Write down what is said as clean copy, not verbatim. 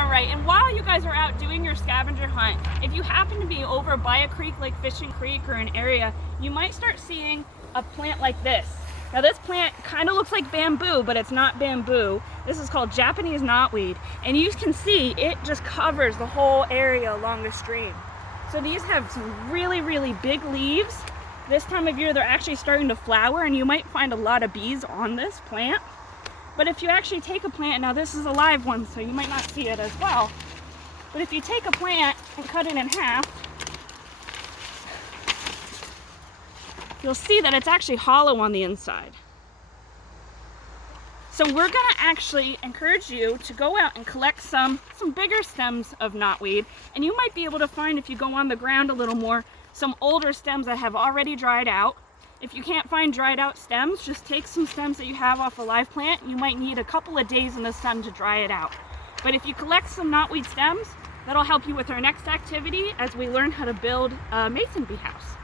All right, and while you guys are out doing your scavenger hunt, if you happen to be over by a creek like Fishing Creek or an area, you might start seeing a plant like this. Now this plant kind of looks like bamboo, but it's not bamboo. This is called Japanese knotweed, and you can see it just covers the whole area along the stream. So these have some really, really big leaves. This time of year they're actually starting to flower, and you might find a lot of bees on this plant. But if you actually take a plant, now this is a live one, so you might not see it as well. But if you take a plant and cut it in half, you'll see that it's actually hollow on the inside. So we're gonna actually encourage you to go out and collect some bigger stems of knotweed, and you might be able to find, if you go on the ground a little more, some older stems that have already dried out. If you can't find dried out stems, just take some stems that you have off a live plant. You might need a couple of days in the sun to dry it out. But if you collect some knotweed stems, that'll help you with our next activity as we learn how to build a mason bee house.